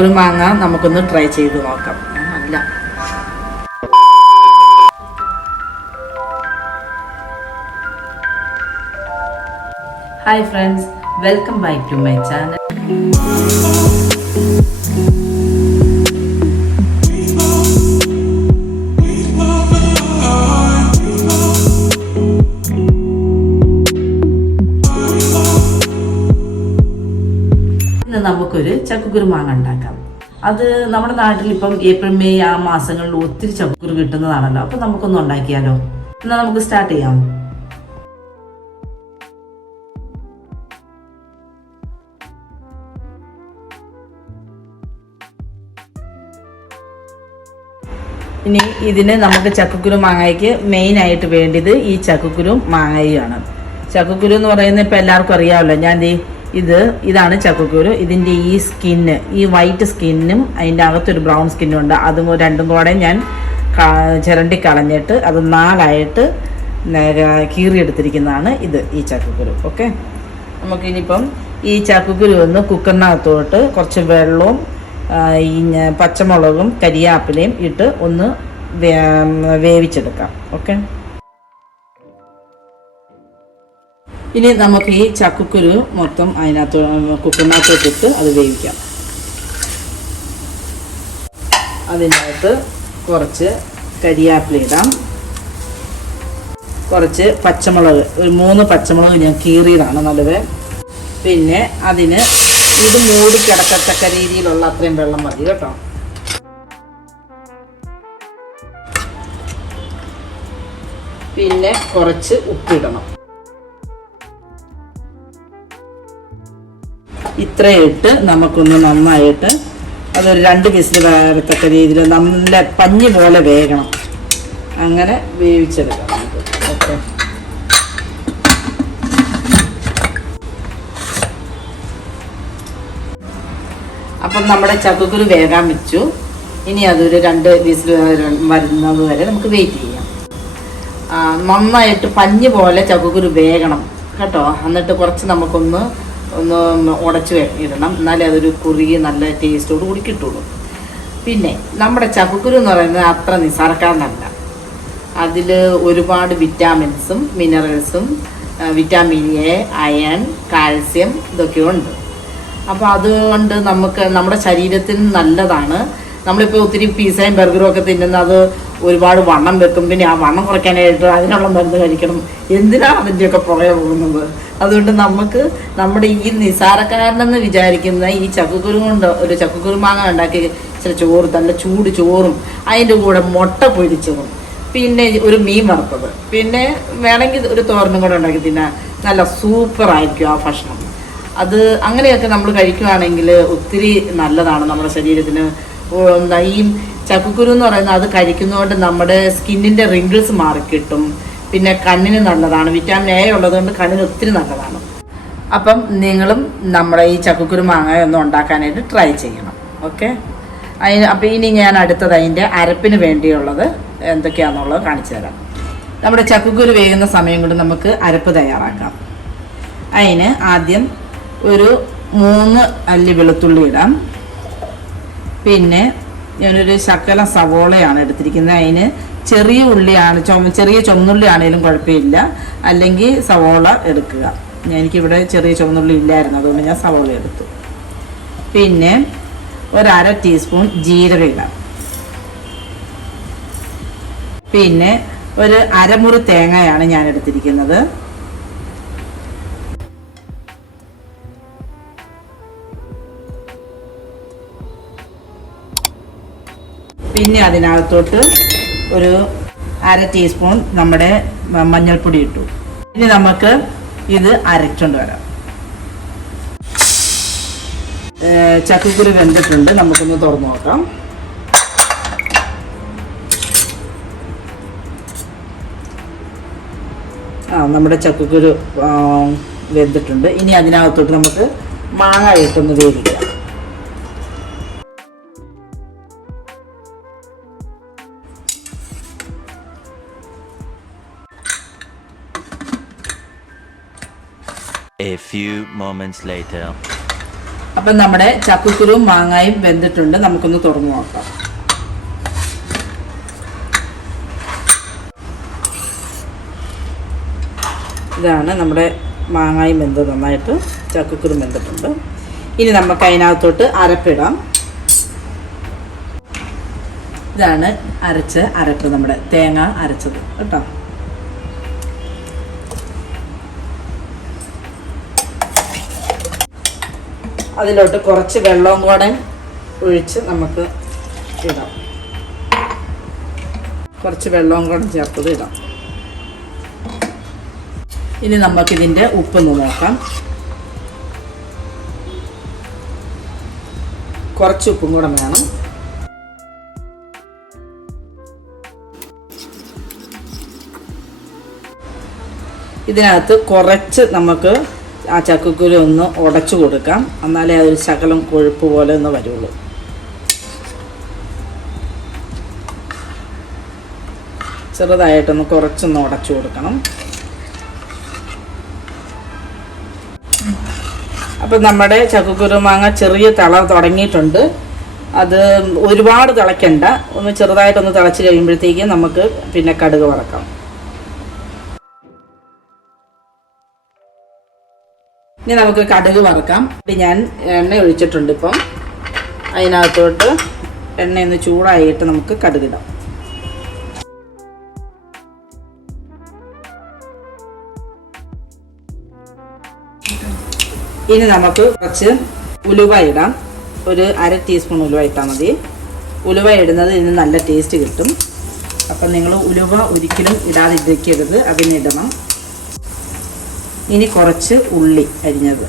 ഒരു മാങ്ങ നമുക്കൊന്ന് ട്രൈ ചെയ്ത് നോക്കാം. അല്ല, hi friends, welcome back to my channel. ഇന്ന് നമുക്കൊരു ചക്കക്കുരു മാങ്ങ ഉണ്ടാക്കാം. അത് നമ്മുടെ നാട്ടിൽ ഇപ്പം ഏപ്രിൽ മെയ് ആ മാസങ്ങളിൽ ഒത്തിരി ചക്കക്കുരു കിട്ടുന്നതാണല്ലോ. അപ്പം നമുക്കൊന്ന് ഉണ്ടാക്കിയാലോ? എന്നാൽ നമുക്ക് സ്റ്റാർട്ട് ചെയ്യാം. ഇനി ഇതിന് നമുക്ക് ചക്കക്കുരു മാങ്ങയ്ക്ക് മെയിനായിട്ട് വേണ്ടത് ഈ ചക്കക്കുരു മാങ്ങയുമാണ്. ചക്കക്കുരു എന്ന് പറയുന്നത് ഇപ്പം എല്ലാവർക്കും അറിയാമല്ലോ. ഇതാണ് ചക്കക്കുരു. ഇതിൻ്റെ ഈ സ്കിന്ന്, ഈ വൈറ്റ് സ്കിന്നും അതിൻ്റെ അകത്തൊരു ബ്രൗൺ സ്കിന്നും ഉണ്ട്. അതും രണ്ടും കൂടെ ഞാൻ ചിരണ്ടി കളഞ്ഞിട്ട് അത് നാലായിട്ട് കീറിയെടുത്തിരിക്കുന്നതാണ് ഈ ചക്കക്കുരു. ഓക്കെ, നമുക്കിനിയിപ്പം ഈ ചക്കക്കുരു ഒന്ന് കുക്കറിനകത്തോട്ട് കുറച്ച് വെള്ളവും ഈ പച്ചമുളകും കരിയാപ്പിലയും ഇട്ട് ഒന്ന് വേവിച്ചെടുക്കാം. ഓക്കെ, ഇനി നമുക്ക് ഈ ചക്കക്കുരു മൊത്തം കുക്കറിനകത്തോട്ടിട്ട് അത് വേവിക്കാം. അതിനകത്ത് കുറച്ച് കരിയാപ്പില ഇടാം, കുറച്ച് പച്ചമുളക്, ഒരു 3 പച്ചമുളക് ഞാൻ കീറിയതാണ് നല്ലത്. പിന്നെ അതിന് ഇത് മൂടിക്കിടക്കത്തക്ക രീതിയിലുള്ള അത്രയും വെള്ളം മതി കേട്ടോ. പിന്നെ കുറച്ച് ഉപ്പിടണം. ഇത്രയിട്ട് നമുക്കൊന്ന് നന്നായിട്ട് അതൊരു 2 വിസിൽ വരത്തക്ക രീതിയിൽ നല്ല പഞ്ഞി പോലെ വേകണം. അങ്ങനെ വേവിച്ചെടുക്കാം നമുക്ക്. ഓക്കെ, അപ്പം നമ്മുടെ ചക്കക്കുരു വേകാൻ വെച്ചു. ഇനി അതൊരു 2 വിസിൽ വരുന്നത് വരെ നമുക്ക് വെയിറ്റ് ചെയ്യാം. നന്നായിട്ട് പഞ്ഞി പോലെ ചക്കക്കുരു വേകണം കേട്ടോ. എന്നിട്ട് കുറച്ച് നമുക്കൊന്ന് ഉടച്ച് ഇടണം, എന്നാലേ അതൊരു കുറുകി നല്ല ടേസ്റ്റോട് കൂടി കിട്ടുള്ളൂ. പിന്നെ നമ്മുടെ ചക്കക്കുരു എന്ന് പറയുന്നത് അത്ര നിസ്സാരക്കാരനല്ല. അതിൽ ഒരുപാട് വിറ്റാമിൻസും മിനറൽസും വിറ്റാമിൻ എ, അയൺ, കാൽസ്യം ഇതൊക്കെ ഉണ്ട്. അപ്പോൾ അതുകൊണ്ട് നമ്മുടെ ശരീരത്തിന് നല്ലതാണ്. നമ്മളിപ്പോൾ ഒത്തിരി പിസയും ബർഗറും ഒക്കെ തിന്നുന്നത് അത് ഒരുപാട് വണ്ണം വെക്കും. പിന്നെ ആ വണ്ണം കുറയ്ക്കാനായിട്ട് അതിനുള്ള മരുന്ന് കഴിക്കണം. എന്തിനാണ് അതിൻ്റെയൊക്കെ പുറകെ പോകുന്നത്? അതുകൊണ്ട് നമുക്ക് നമ്മുടെ ഈ നിസാരക്കാരനെന്ന് വിചാരിക്കുന്ന ഈ ചക്കക്കുരു കൊണ്ട് ഒരു ചക്കക്കുരു മാങ്ങ ഉണ്ടാക്കി ഇച്ചിരി ചോറ്, നല്ല ചൂട് ചോറും അതിൻ്റെ കൂടെ മുട്ട പൊരിച്ചതും പിന്നെ ഒരു മീൻ വറുത്തത്, പിന്നെ വേണമെങ്കിൽ ഒരു തോരനും കൂടെ ഉണ്ടാക്കി തിന്നാൻ നല്ല സൂപ്പറായിരിക്കും ആ ഭക്ഷണം. അത് അങ്ങനെയൊക്കെ നമ്മൾ കഴിക്കുകയാണെങ്കിൽ ഒത്തിരി നല്ലതാണ് നമ്മുടെ ശരീരത്തിന്. ഈ ചക്കക്കുരു എന്ന് പറയുന്നത് അത് കഴിക്കുന്നതുകൊണ്ട് നമ്മുടെ സ്കിന്നിൻ്റെ റിങ്കിൾസ് മാറിക്കിട്ടും. പിന്നെ കണ്ണിന് നല്ലതാണ്. വിറ്റാമിൻ എ ഉള്ളതുകൊണ്ട് കണ്ണിന് ഒത്തിരി നല്ലതാണ്. അപ്പം നിങ്ങളും നമ്മുടെ ഈ ചക്കക്കുരു മാങ്ങ ഒന്ന് ഉണ്ടാക്കാനായിട്ട് ട്രൈ ചെയ്യണം. ഓക്കെ, അപ്പം ഇനി ഞാൻ അടുത്തത് അതിൻ്റെ അരപ്പിന് വേണ്ടിയുള്ളത് എന്തൊക്കെയാണെന്നുള്ളത് കാണിച്ചു തരാം. നമ്മുടെ ചക്കക്കുരു വേകുന്ന സമയം കൊണ്ട് നമുക്ക് അരപ്പ് തയ്യാറാക്കാം. അതിന് ആദ്യം ഒരു 3 അല്ലി വെളുത്തുള്ളി ഇടാം. പിന്നെ ഞാനൊരു ശകല സവോളയാണ് എടുത്തിരിക്കുന്നത്. അതിന് ചെറിയ ഉള്ളിയാണ്, ചെറിയ ചുവന്നുള്ളി ആണെങ്കിലും കുഴപ്പമില്ല, അല്ലെങ്കിൽ സവോള എടുക്കുക. എനിക്കിവിടെ ചെറിയ ചുവന്നുള്ളി ഇല്ലായിരുന്നു, അതുകൊണ്ട് ഞാൻ സവോള എടുത്തു. പിന്നെ 1/2 ടീസ്പൂൺ ജീരകം ഇടാം. പിന്നെ ഒരു അരമുറി തേങ്ങയാണ് ഞാൻ എടുത്തിരിക്കുന്നത്. പിന്നെ അതിനകത്തോട്ട് ഒരു 1/2 ടീസ്പൂൺ നമ്മുടെ മഞ്ഞൾപ്പൊടി ഇട്ടു. ഇനി നമുക്ക് ഇത് അരച്ചുകൊണ്ട് വരാം. ചക്കക്കുരു വെന്തിട്ടുണ്ട്, നമുക്കൊന്ന് തുറന്നു നോക്കാം. നമ്മുടെ ചക്കക്കുരു വെന്തിട്ടുണ്ട്. ഇനി അതിനകത്തോട്ട് നമുക്ക് മാങ്ങ ഇട്ടൊന്ന് വേവിക്കാം. A few moments later. അപ്പം നമ്മുടെ ചക്കക്കുരുവും മാങ്ങായും വെന്തിട്ടുണ്ട്. നമുക്കൊന്ന് തുറന്നു നോക്കാം. ഇതാണ് നമ്മുടെ മാങ്ങായും വെന്ത് നന്നായിട്ട് ചക്കക്കുരും വെന്തിട്ടുണ്ട്. ഇനി നമുക്ക് അതിനകത്തോട്ട് അരപ്പിടാം. ഇതാണ് അരപ്പ്, നമ്മുടെ തേങ്ങ അരച്ചത് കേട്ടോ. അതിലോട്ട് കുറച്ച് വെള്ളവും കൂടെ ഒഴിച്ച് നമുക്ക് ഇടാം. കുറച്ച് വെള്ളവും കൂടെ ചേർത്തത് ഇടാം. ഇനി നമുക്കിതിൻ്റെ ഉപ്പൊന്ന് നോക്കാം. കുറച്ച് ഉപ്പും കൂടെ വേണം. ഇതിനകത്ത് കുറച്ച് നമുക്ക് ആ ചക്കക്കുരു ഒന്ന് ഉടച്ചു കൊടുക്കാം. എന്നാലേ അതൊരു ശകലം കൊഴുപ്പ് പോലെ ഒന്ന് വരുള്ളൂ. ചെറുതായിട്ടൊന്ന് കുറച്ചൊന്ന് ഉടച്ചു കൊടുക്കണം. അപ്പം നമ്മുടെ ചക്കക്കുരു മാങ്ങ ചെറിയ തിള തുടങ്ങിയിട്ടുണ്ട്. അത് ഒരുപാട് തിളയ്ക്കണ്ട, ഒന്ന് ചെറുതായിട്ടൊന്ന് തിളച്ച് കഴിയുമ്പോഴത്തേക്ക് നമുക്ക് പിന്നെ കടുക് വറക്കാം. ഇനി നമുക്ക് കടുക് വറക്കാം. ഞാൻ എണ്ണ ഒഴിച്ചിട്ടുണ്ട്. ഇപ്പം അതിനകത്തോട്ട് എണ്ണയൊന്ന് ചൂടായിട്ട് നമുക്ക് കടുകിടാം. ഇനി നമുക്ക് കുറച്ച് ഉലുവ ഇടാം. ഒരു 1/2 ടീസ്പൂൺ ഉലുവ ഇട്ടാൽ മതി. ഉലുവ ഇടുന്നത് ഇതിന് നല്ല ടേസ്റ്റ് കിട്ടും. അപ്പം നിങ്ങൾ ഉലുവ ഒരിക്കലും ഇടാതിരിക്കരുത്, അതിനിടണം. ഇനി കുറച്ച് ഉള്ളി അരിഞ്ഞത്,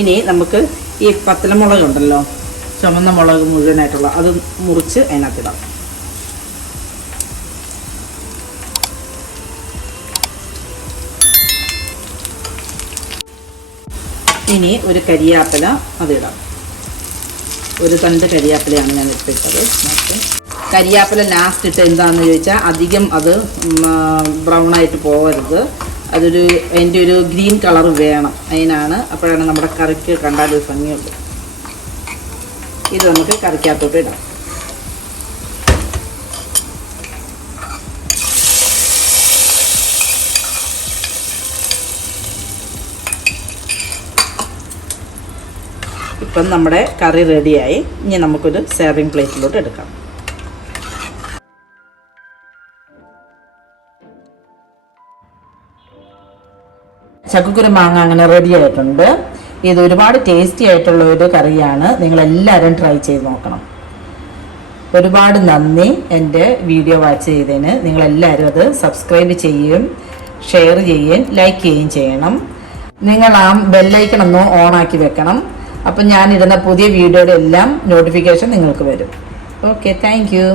ഇനി നമുക്ക് ഈ പത്തലമുളക് ഉണ്ടല്ലോ, ചുമന്ന മുളക് മുഴുവനായിട്ടുള്ള, അത് മുറിച്ച് അതിനകത്തിടാം. ഇനി ഒരു കരിയാപ്പില അതിടാം. ഒരു തണ്ട് കരിയാപ്പിലയാണ് ഞാൻ ഇട്ടിട്ടത്. കരിയാപ്പില ലാസ്റ്റ് ഇട്ട് എന്താണെന്ന് ചോദിച്ചാൽ അധികം അത് ബ്രൗണായിട്ട് പോകരുത്. അതിൻ്റെ ഒരു ഗ്രീൻ കളർ വേണം, അതിനാണ്. അപ്പോഴാണ് നമ്മുടെ കറിക്ക് കണ്ടാൽ ഒരു ഭംഗിയുള്ളൂ. ഇത് നമുക്ക് കറിക്കകത്തോട്ട് ഇടാം. ഇപ്പം നമ്മുടെ കറി റെഡിയായി. ഇനി നമുക്കൊരു സെർവിങ് പ്ലേറ്റിലോട്ട് എടുക്കാം. ചക്കക്കുരു മാങ്ങ അങ്ങനെ റെഡി ആയിട്ടുണ്ട്. ഇത് ഒരുപാട് ടേസ്റ്റി ആയിട്ടുള്ള ഒരു കറിയാണ്. നിങ്ങളെല്ലാവരും ട്രൈ ചെയ്ത് നോക്കണം. ഒരുപാട് നന്ദി എൻ്റെ വീഡിയോ വാച്ച് ചെയ്തതിന്. നിങ്ങളെല്ലാവരും അത് സബ്സ്ക്രൈബ് ചെയ്യുകയും ഷെയർ ചെയ്യുകയും ലൈക്ക് ചെയ്യുകയും ചെയ്യണം. നിങ്ങൾ ആ ബെല്ലൈക്കൺ ഒന്ന് ഓണാക്കി വെക്കണം. അപ്പം ഞാനിടുന്ന പുതിയ വീഡിയോയുടെ എല്ലാം നോട്ടിഫിക്കേഷൻ നിങ്ങൾക്ക് വരും. Okay, thank you.